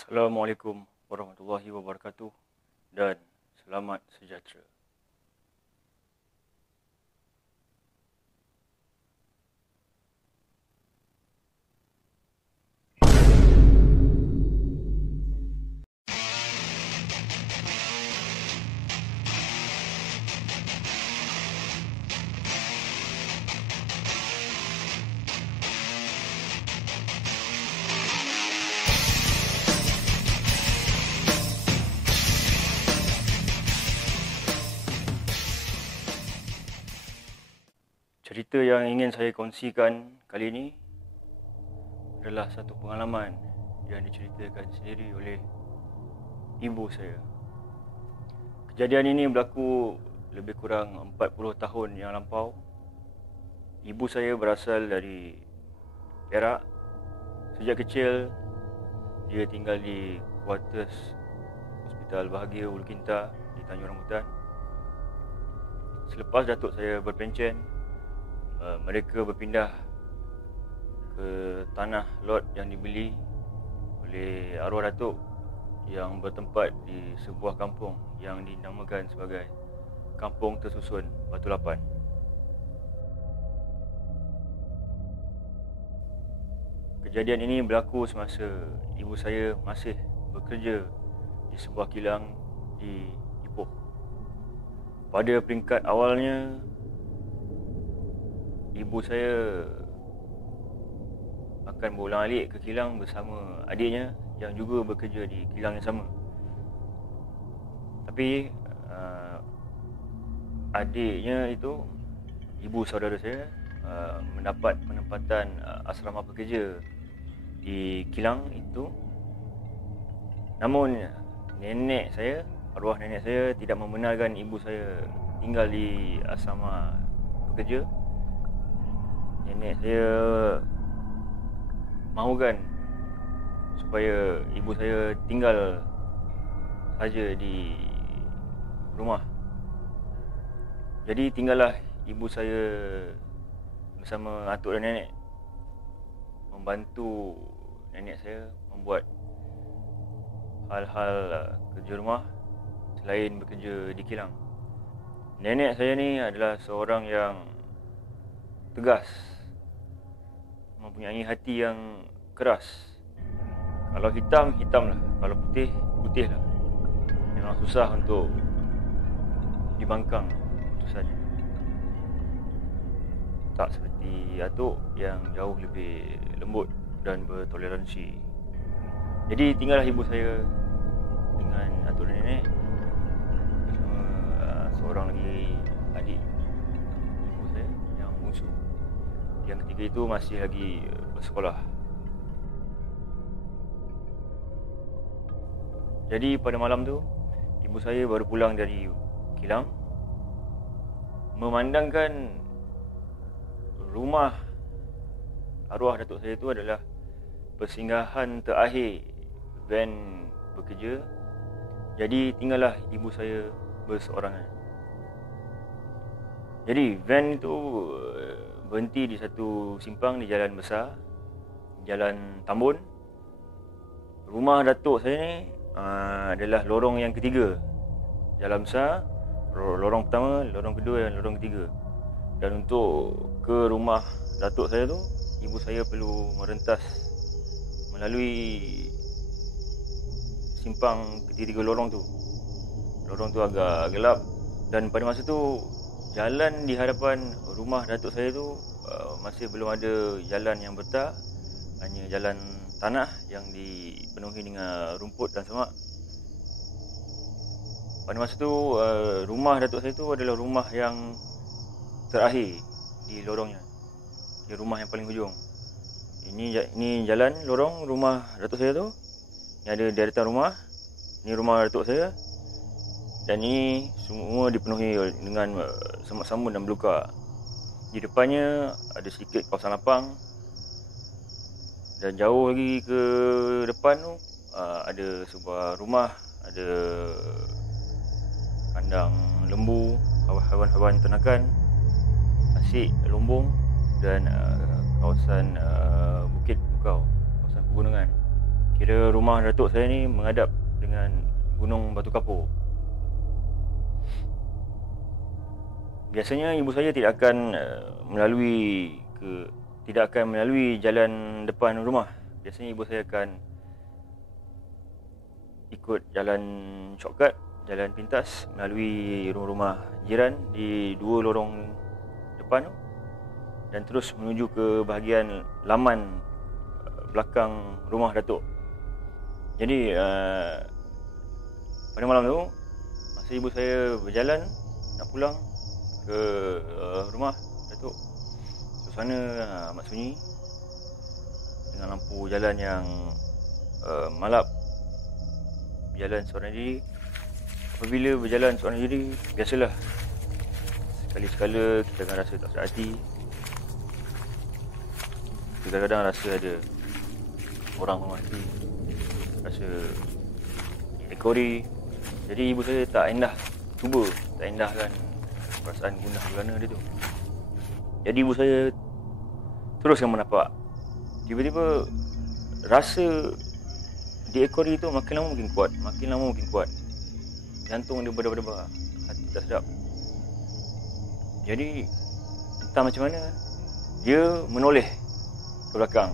Assalamualaikum warahmatullahi wabarakatuh dan selamat sejahtera. Cerita yang ingin saya kongsikan kali ini adalah satu pengalaman yang diceritakan sendiri oleh ibu saya. Kejadian ini berlaku lebih kurang 40 tahun yang lampau. Ibu saya berasal dari Perak. Sejak kecil dia tinggal di kuartus Hospital Bahagia Ulu Kinta di Tanjung Rambutan. Selepas datuk saya berpencen, mereka berpindah ke tanah lot yang dibeli oleh arwah datuk yang bertempat di sebuah kampung yang dinamakan sebagai Kampung Tersusun Batu Lapan. Kejadian ini berlaku semasa ibu saya masih bekerja di sebuah kilang di Ipoh. Pada peringkat awalnya, ibu saya akan berulang-alik ke kilang bersama adiknya yang juga bekerja di kilang yang sama. Tapi adiknya itu, ibu saudara saya, mendapat penempatan asrama pekerja di kilang itu. Namun nenek saya, arwah nenek saya, tidak membenarkan ibu saya tinggal di asrama pekerja. Nenek saya mahukan supaya ibu saya tinggal saja di rumah. Jadi tinggallah ibu saya bersama atuk dan nenek, membantu nenek saya membuat hal-hal kerja rumah selain bekerja di kilang. Nenek saya ni adalah seorang yang tegas, mempunyai hati yang keras. Kalau hitam, hitamlah. Kalau putih, putihlah. Memang susah untuk dibangkang putusannya. Tak seperti atuk yang jauh lebih lembut dan bertoleransi. Jadi tinggallah ibu saya dengan atuk dan nenek bersama seorang lagi adik ibu saya yang bungsu. Yang ketiga itu masih lagi bersekolah. Jadi pada malam tu, ibu saya baru pulang dari kilang, memandangkan rumah arwah datuk saya itu adalah persinggahan terakhir van bekerja. Jadi tinggallah ibu saya berseorangan. Jadi van itu berhenti di satu simpang di jalan besar, Jalan Tambun. Rumah datuk saya ni adalah lorong yang ketiga. Jalan besar, lorong pertama, lorong kedua dan lorong ketiga. Dan untuk ke rumah datuk saya tu, ibu saya perlu merentas melalui simpang ketiga lorong tu. Lorong tu agak gelap dan pada masa tu jalan di hadapan rumah datuk saya tu masih belum ada jalan yang bertar, hanya jalan tanah yang dipenuhi dengan rumput dan semak. Pada masa tu rumah datuk saya tu adalah rumah yang terakhir di lorongnya, di rumah yang paling hujung. Ini jalan lorong rumah datuk saya tu. Ini ada deretan rumah. Ini rumah datuk saya. Dan ini semua dipenuhi dengan semak sambun dan belukar. Di depannya ada sedikit kawasan lapang. Dan jauh lagi ke depan tu ada sebuah rumah, ada kandang lembu, haiwan-haiwan ternakan, tasik, lombong dan kawasan bukit bukau, kawasan pegunungan. Kira rumah datuk saya ni menghadap dengan Gunung Batu Kapur. Biasanya ibu saya tidak akan melalui jalan depan rumah. Biasanya ibu saya akan ikut jalan shortcut, jalan pintas melalui rumah-rumah jiran di dua lorong depan tu, dan terus menuju ke bahagian laman belakang rumah datuk. Jadi pada malam tu, masa ibu saya berjalan nak pulang ke rumah datuk, suasana amat sunyi dengan lampu jalan yang malap, berjalan seorang diri. Apabila berjalan seorang diri, biasalah sekali-sekala kita akan rasa tak sedap hati. Kadang-kadang rasa ada orang memaki, rasa ekori. Jadi ibu saya tak endahkan perasaan gundah gulana dia tu. Jadi ibu saya teruskan menapak. Tiba-tiba rasa di ekori tu makin lama makin kuat. Jantung dia berdebar-debar, hati tak sedap. Jadi entah macam mana dia menoleh ke belakang.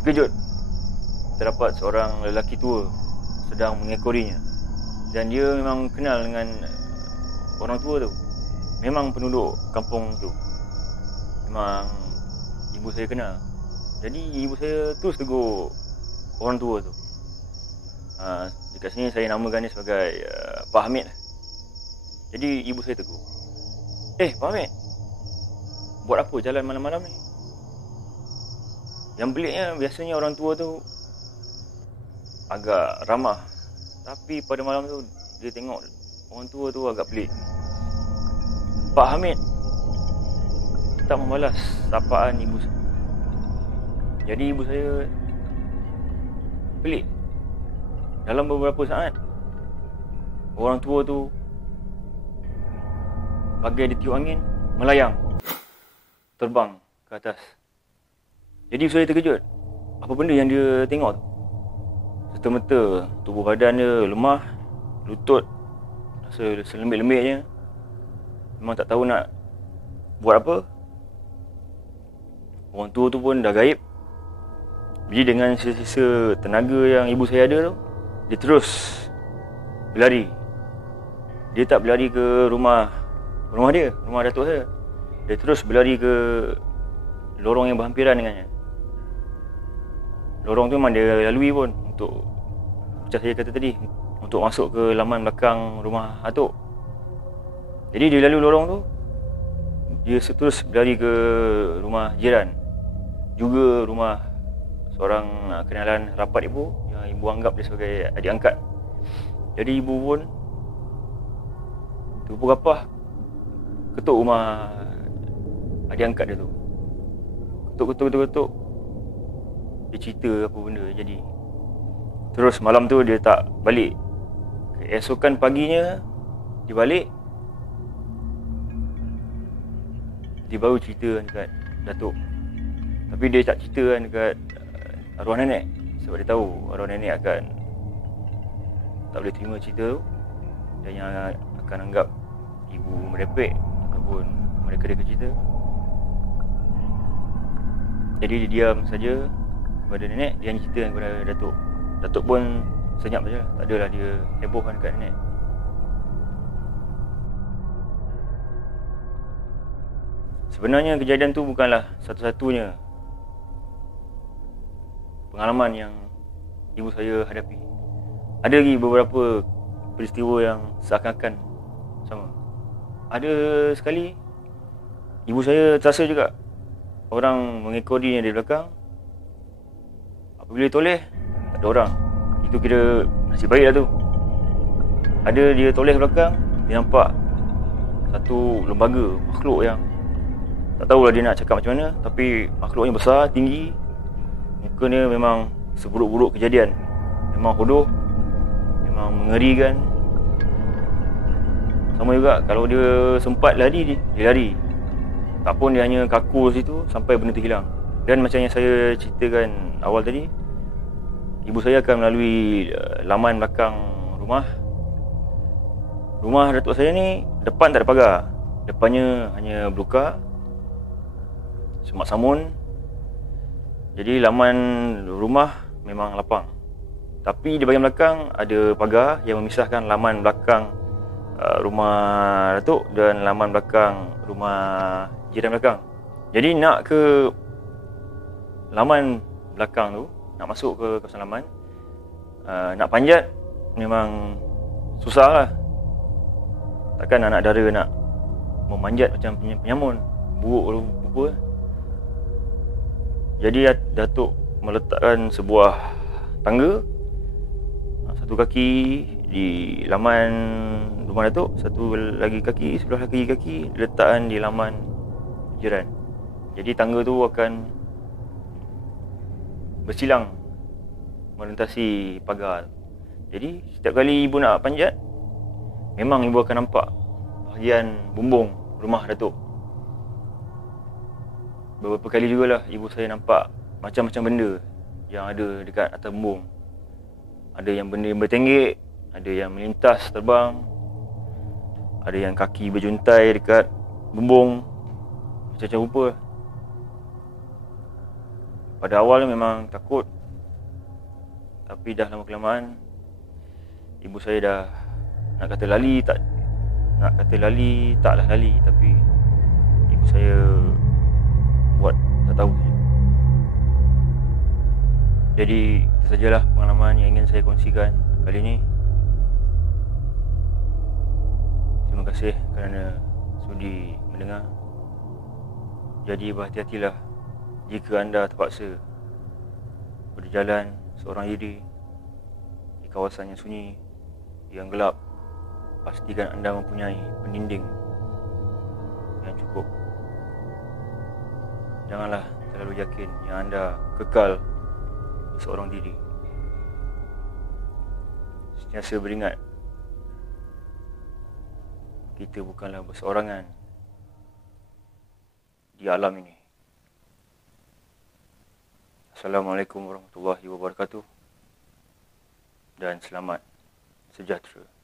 Terkejut terdapat seorang lelaki tua sedang mengekorinya. Dan dia memang kenal dengan orang tua tu. Memang penduduk kampung tu. Memang ibu saya kenal. Jadi ibu saya terus tegur orang tua tu. Dekat sini saya namakan dia sebagai Pak Hamid. Jadi ibu saya tegur, Pak Hamid, buat apa jalan malam-malam ni? Yang peliknya, biasanya orang tua tu agak ramah, tapi pada malam tu dia tengok orang tua tu agak pelik. Pak Hamid tak membalas sapaan ibu saya. Jadi ibu saya pelik. Dalam beberapa saat, orang tua tu bagai ditiup angin, melayang, terbang ke atas. Jadi saya terkejut. Apa benda yang dia tengok tu? Serta-merta tubuh badan dia lemah, lutut rasa selembik-lembiknya. Memang tak tahu nak buat apa. Orang tua tu pun dah gaib. Jadi dengan sisa-sisa tenaga yang ibu saya ada tu, dia terus berlari. Dia tak berlari ke rumah dia, rumah datuk saya. Dia terus berlari ke lorong yang berhampiran dengannya. Lorong tu memang dia lalui pun untuk, macam saya kata tadi, untuk masuk ke laman belakang rumah datuk. Jadi dia lalu lorong tu, dia terus berlari ke rumah jiran, juga rumah seorang kenalan rapat ibu yang ibu anggap dia sebagai adik angkat. Jadi ibu pun tergapah ketuk rumah adik angkat dia tu. Ketuk. Dia cerita apa benda jadi. Terus malam tu dia tak balik. Keesokan paginya dia balik. Dia baru cerita dekat datuk. Tapi dia tak cerita dekat arwah nenek, sebab dia tahu arwah nenek akan tak boleh terima cerita tu, dan yang akan anggap ibu merepek ataupun mereka-reka cerita. Jadi dia diam saja kepada nenek, dia hanya cerita kepada datuk. Datuk pun senyap saja, tak adalah dia hebohkan dekat nenek. Sebenarnya kejadian tu bukanlah satu-satunya pengalaman yang ibu saya hadapi. Ada lagi beberapa peristiwa yang seakan-akan sama. Ada sekali ibu saya terasa juga orang mengekorinya di belakang. Apabila toleh, tak ada orang. Itu kira nasib baik lah tu. Ada dia toleh belakang, dia nampak satu lembaga, makhluk yang tak tahulah dia nak cakap macam mana, tapi makhluknya besar, tinggi. Mukanya memang seburuk-buruk kejadian. Memang hodoh, memang mengerikan. Sama juga kalau dia sempat lari, dia lari. Tak pun dia hanya kaku situ sampai benda tu hilang. Dan macam yang saya ceritakan awal tadi, ibu saya akan melalui laman belakang rumah. Rumah datuk saya ni depan tak ada pagar. Depannya hanya belukar, semak samun. Jadi laman rumah memang lapang. Tapi di bahagian belakang ada pagar yang memisahkan laman belakang rumah datuk dan laman belakang rumah jiran belakang. Jadi nak ke laman belakang tu, nak masuk ke kawasan laman, nak panjat memang susah lah. Takkan anak dara nak memanjat macam penyamun, buruk rupa. Jadi datuk meletakkan sebuah tangga, satu kaki di laman rumah datuk, satu lagi kaki, sebelah lagi kaki diletakkan di laman jiran. Jadi tangga tu akan bersilang melintasi pagar. Jadi setiap kali ibu nak panjat, memang ibu akan nampak bahagian bumbung rumah datuk. Beberapa kali jugalah ibu saya nampak macam-macam benda yang ada dekat atas bumbung. Ada yang benda yang bertenggek, ada yang melintas terbang, ada yang kaki berjuntai dekat bumbung, macam-macam rupa. Pada awal memang takut, tapi dah lama kelamaan ibu saya dah nak kata lali taklah lali, tapi ibu saya buat tak tahu saja. Jadi itu sajalah pengalaman yang ingin saya kongsikan kali ini. Terima kasih kerana sudi mendengar. Jadi berhati-hatilah jika anda terpaksa berjalan seorang diri di kawasan yang sunyi, yang gelap. Pastikan anda mempunyai pendinding yang cukup. Janganlah terlalu yakin yang anda kekal seorang diri. Sentiasa beringat, kita bukanlah berseorangan di alam ini. Assalamualaikum warahmatullahi wabarakatuh dan selamat sejahtera.